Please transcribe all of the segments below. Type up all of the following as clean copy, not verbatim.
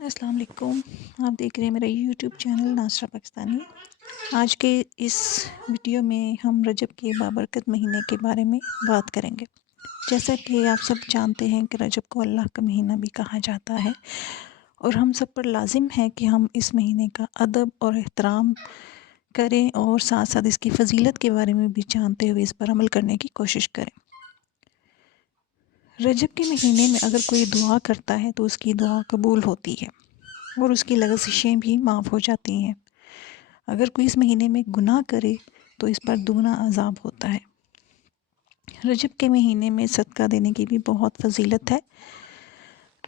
السلام علیکم۔ آپ دیکھ رہے ہیں میرا یوٹیوب چینل ناصرہ پاکستانی۔ آج کے اس ویڈیو میں ہم رجب کے بابرکت مہینے کے بارے میں بات کریں گے۔ جیسا کہ آپ سب جانتے ہیں کہ رجب کو اللہ کا مہینہ بھی کہا جاتا ہے، اور ہم سب پر لازم ہے کہ ہم اس مہینے کا ادب اور احترام کریں اور ساتھ ساتھ اس کی فضیلت کے بارے میں بھی جانتے ہوئے اس پر عمل کرنے کی کوشش کریں۔ رجب کے مہینے میں اگر کوئی دعا کرتا ہے تو اس کی دعا قبول ہوتی ہے اور اس کی لغزشیں بھی معاف ہو جاتی ہیں۔ اگر کوئی اس مہینے میں گناہ کرے تو اس پر دگنا عذاب ہوتا ہے۔ رجب کے مہینے میں صدقہ دینے کی بھی بہت فضیلت ہے۔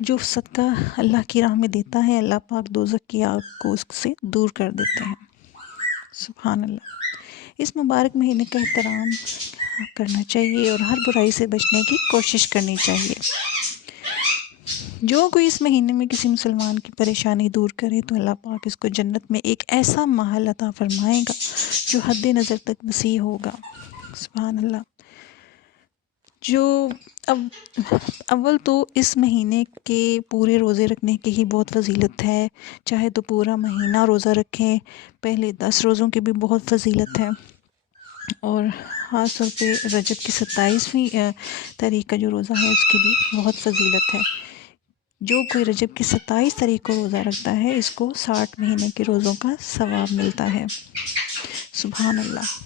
جو صدقہ اللہ کی راہ میں دیتا ہے، اللہ پاک دوزخ کی آگ کو اس سے دور کر دیتے ہیں۔ سبحان اللہ۔ اس مبارک مہینے کا احترام کرنا چاہیے اور ہر برائی سے بچنے کی کوشش کرنی چاہیے۔ جو کوئی اس مہینے میں کسی مسلمان کی پریشانی دور کرے تو اللہ پاک اس کو جنت میں ایک ایسا محل عطا فرمائے گا جو حد نظر تک وسیع ہوگا۔ سبحان اللہ۔ اول تو اس مہینے کے پورے روزے رکھنے کی ہی بہت فضیلت ہے۔ چاہے تو پورا مہینہ روزہ رکھیں، پہلے 10 روزوں کی بھی بہت فضیلت ہے، اور خاص طور پہ رجب کی 27ویں تاریخ کا جو روزہ ہے اس کی بھی بہت فضیلت ہے۔ جو کوئی رجب کی 27 تاریخ کو روزہ رکھتا ہے اس کو 60 مہینے کے روزوں کا ثواب ملتا ہے۔ سبحان اللہ۔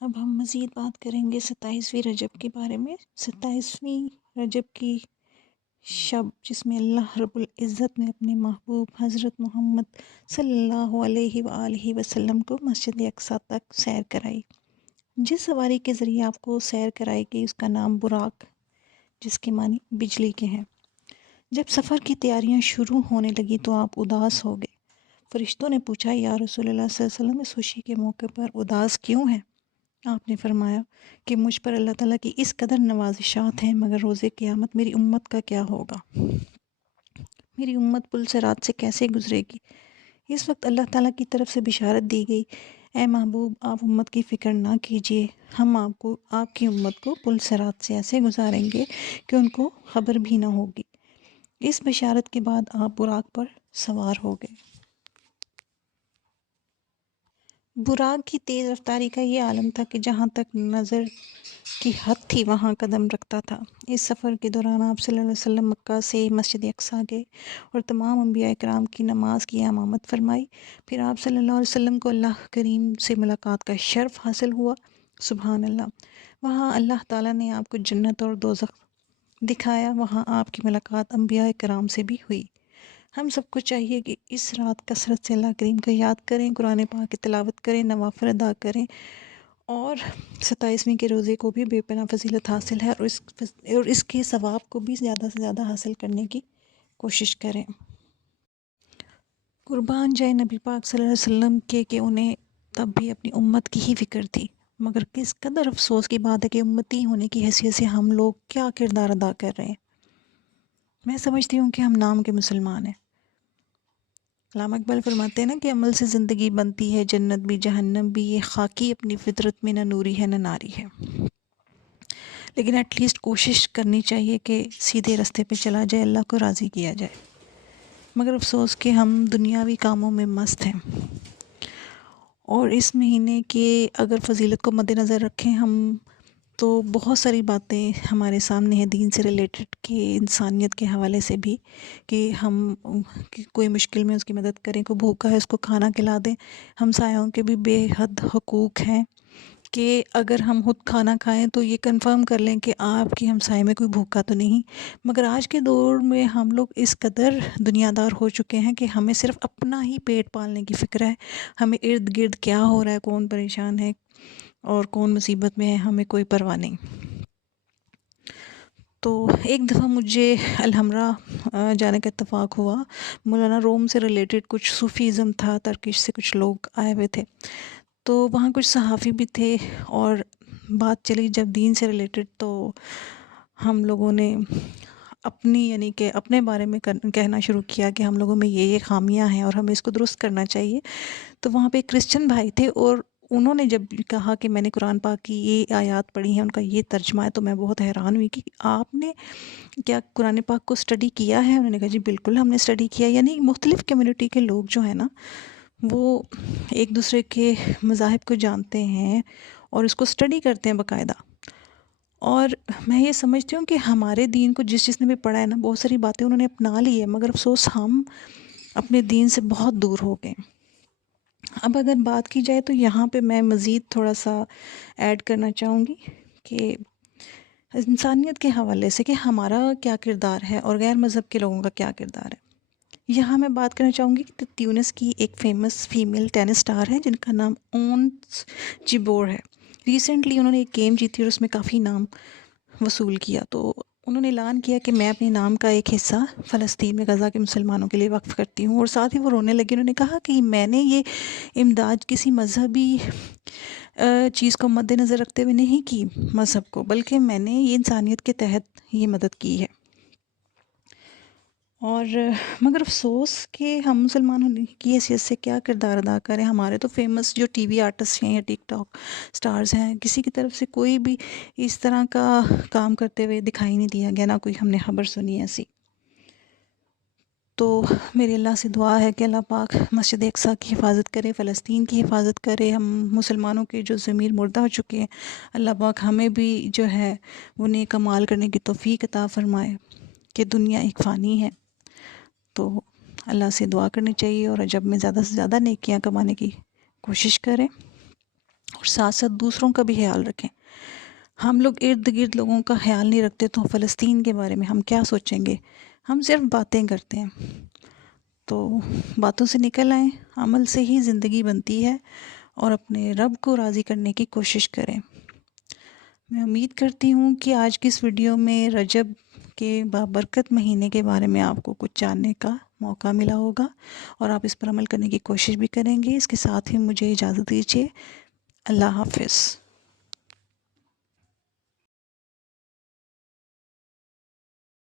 اب ہم مزید بات کریں گے 27ویں رجب کے بارے میں۔ 27ویں رجب کی شب، جس میں اللہ رب العزت نے اپنے محبوب حضرت محمد صلی اللہ علیہ وآلہ وسلم کو مسجد اقصیٰ تک سیر کرائی۔ جس سواری کے ذریعے آپ کو سیر کرائی گئی اس کا نام براق، جس کے معنی بجلی کے ہیں۔ جب سفر کی تیاریاں شروع ہونے لگی تو آپ اداس ہو گئے۔ فرشتوں نے پوچھا، یا رسول اللہ صلی اللہ علیہ وسلم، اس خوشی کے موقع پر اداس کیوں ہیں؟ آپ نے فرمایا کہ مجھ پر اللہ تعالیٰ کی اس قدر نوازشات ہیں، مگر روز قیامت میری امت کا کیا ہوگا؟ میری امت پل صراط سے کیسے گزرے گی؟ اس وقت اللہ تعالیٰ کی طرف سے بشارت دی گئی، اے محبوب، آپ امت کی فکر نہ کیجیے، ہم آپ کی امت کو پل صراط سے ایسے گزاریں گے کہ ان کو خبر بھی نہ ہوگی۔ اس بشارت کے بعد آپ براق پر سوار ہو گئے۔ براق کی تیز رفتاری کا یہ عالم تھا کہ جہاں تک نظر کی حد تھی وہاں قدم رکھتا تھا۔ اس سفر کے دوران آپ صلی اللہ علیہ وسلم مکہ سے مسجد اقصیٰ گئے اور تمام انبیاء کرام کی نماز کی امامت فرمائی۔ پھر آپ صلی اللہ علیہ وسلم کو اللہ کریم سے ملاقات کا شرف حاصل ہوا۔ سبحان اللہ۔ وہاں اللہ تعالیٰ نے آپ کو جنت اور دوزخ دکھایا، وہاں آپ کی ملاقات انبیاء کرام سے بھی ہوئی۔ ہم سب کو چاہیے کہ اس رات کثرت سے اللہ کریم کو یاد کریں، قرآن پاک کی تلاوت کریں، نوافل ادا کریں، اور 27ویں کے روزے کو بھی بے پناہ فضیلت حاصل ہے، اور اس کے ثواب کو بھی زیادہ سے زیادہ حاصل کرنے کی کوشش کریں۔ قربان جائے نبی پاک صلی اللہ علیہ وسلم کہ انہیں تب بھی اپنی امت کی ہی فکر تھی، مگر کس قدر افسوس کی بات ہے کہ امتی ہونے کی حیثیت سے ہم لوگ کیا کردار ادا کر رہے ہیں۔ میں سمجھتی ہوں کہ ہم نام کے مسلمان ہیں۔ علامہ اقبال فرماتے ہیں نا کہ عمل سے زندگی بنتی ہے جنت بھی جہنم بھی، یہ خاکی اپنی فطرت میں نہ نوری ہے نہ ناری ہے۔ لیکن ایٹ لیسٹ کوشش کرنی چاہیے کہ سیدھے راستے پہ چلا جائے، اللہ کو راضی کیا جائے۔ مگر افسوس کہ ہم دنیاوی کاموں میں مست ہیں، اور اس مہینے کے اگر فضیلت کو مد نظر رکھیں ہم تو بہت ساری باتیں ہمارے سامنے ہیں دین سے ریلیٹڈ، کہ انسانیت کے حوالے سے بھی، کہ ہم کوئی مشکل میں اس کی مدد کریں، کوئی بھوکا ہے اس کو کھانا کھلا دیں۔ ہمسایوں کے بھی بے حد حقوق ہیں کہ اگر ہم خود کھانا کھائیں تو یہ کنفرم کر لیں کہ آپ کی ہمسائے میں کوئی بھوکا تو نہیں۔ مگر آج کے دور میں ہم لوگ اس قدر دنیا دار ہو چکے ہیں کہ ہمیں صرف اپنا ہی پیٹ پالنے کی فکر ہے، ہمیں ارد گرد کیا ہو رہا ہے، کون پریشان ہے اور کون مصیبت میں ہے، ہمیں کوئی پرواہ نہیں۔ تو ایک دفعہ مجھے الحمرا جانے کا اتفاق ہوا۔ مولانا روم سے ریلیٹڈ کچھ صوفیزم تھا، ترکش سے کچھ لوگ آئے ہوئے تھے، تو وہاں کچھ صحافی بھی تھے، اور بات چلی جب دین سے ریلیٹڈ تو ہم لوگوں نے اپنی یعنی کہ اپنے بارے میں کہنا شروع کیا کہ ہم لوگوں میں یہ خامیاں ہیں اور ہمیں اس کو درست کرنا چاہیے۔ تو وہاں پہ ایک کرسچن بھائی تھے، اور انہوں نے جب کہا کہ میں نے قرآن پاک کی یہ آیات پڑھی ہیں، ان کا یہ ترجمہ ہے، تو میں بہت حیران ہوئی کہ آپ نے کیا قرآن پاک کو اسٹڈی کیا ہے؟ انہوں نے کہا جی بالکل ہم نے اسٹڈی کیا. یعنی مختلف کمیونٹی کے لوگ جو ہیں نا، وہ ایک دوسرے کے مذاہب کو جانتے ہیں اور اس کو اسٹڈی کرتے ہیں باقاعدہ. اور میں یہ سمجھتی ہوں کہ ہمارے دین کو جس نے بھی پڑھا ہے نا، بہت ساری باتیں انہوں نے اپنا لی ہے، مگر افسوس ہم اپنے دین سے بہت دور ہو گئے. اب اگر بات کی جائے تو یہاں پہ میں مزید تھوڑا سا ایڈ کرنا چاہوں گی کہ انسانیت کے حوالے سے کہ ہمارا کیا کردار ہے اور غیر مذہب کے لوگوں کا کیا کردار ہے. یہاں میں بات کرنا چاہوں گی کہ تیونس کی ایک فیمس فیمیل ٹینس سٹار ہے جن کا نام اونس جبور ہے. ریسنٹلی انہوں نے ایک گیم جیتی اور اس میں کافی نام وصول کیا. تو انہوں نے اعلان کیا کہ میں اپنے نام کا ایک حصہ فلسطین میں غزہ کے مسلمانوں کے لیے وقف کرتی ہوں. اور ساتھ ہی وہ رونے لگی. انہوں نے کہا کہ میں نے یہ امداد کسی مذہبی چیز کو مد نظر رکھتے ہوئے نہیں کی مذہب کو، بلکہ میں نے یہ انسانیت کے تحت یہ مدد کی ہے. اور مگر افسوس کہ ہم مسلمانوں کی حیثیت سے کیا کردار ادا کریں. ہمارے تو فیمس جو ٹی وی آرٹسٹ ہیں یا ٹک ٹاک سٹارز ہیں، کسی کی طرف سے کوئی بھی اس طرح کا کام کرتے ہوئے دکھائی نہیں دیا گیا، نہ کوئی ہم نے خبر سنی ایسی. تو میری اللہ سے دعا ہے کہ اللہ پاک مسجد اقصیٰ کی حفاظت کرے، فلسطین کی حفاظت کرے. ہم مسلمانوں کے جو ضمیر مردہ ہو چکے ہیں، اللہ پاک ہمیں بھی جو ہے وہ نیک اعمال کرنے کی توفیق عطا فرمائے کہ دنیا ایک فانی ہے. تو اللہ سے دعا کرنی چاہیے اور رجب میں زیادہ سے زیادہ نیکیاں کمانے کی کوشش کریں اور ساتھ ساتھ دوسروں کا بھی خیال رکھیں. ہم لوگ ارد گرد لوگوں کا خیال نہیں رکھتے تو فلسطین کے بارے میں ہم کیا سوچیں گے؟ ہم صرف باتیں کرتے ہیں. تو باتوں سے نکل آئیں، عمل سے ہی زندگی بنتی ہے اور اپنے رب کو راضی کرنے کی کوشش کریں. میں امید کرتی ہوں کہ آج کی اس ویڈیو میں رجب کے بابرکت مہینے کے بارے میں آپ کو کچھ جاننے کا موقع ملا ہوگا اور آپ اس پر عمل کرنے کی کوشش بھی کریں گے. اس کے ساتھ ہی مجھے اجازت دیجیے. اللہ حافظ.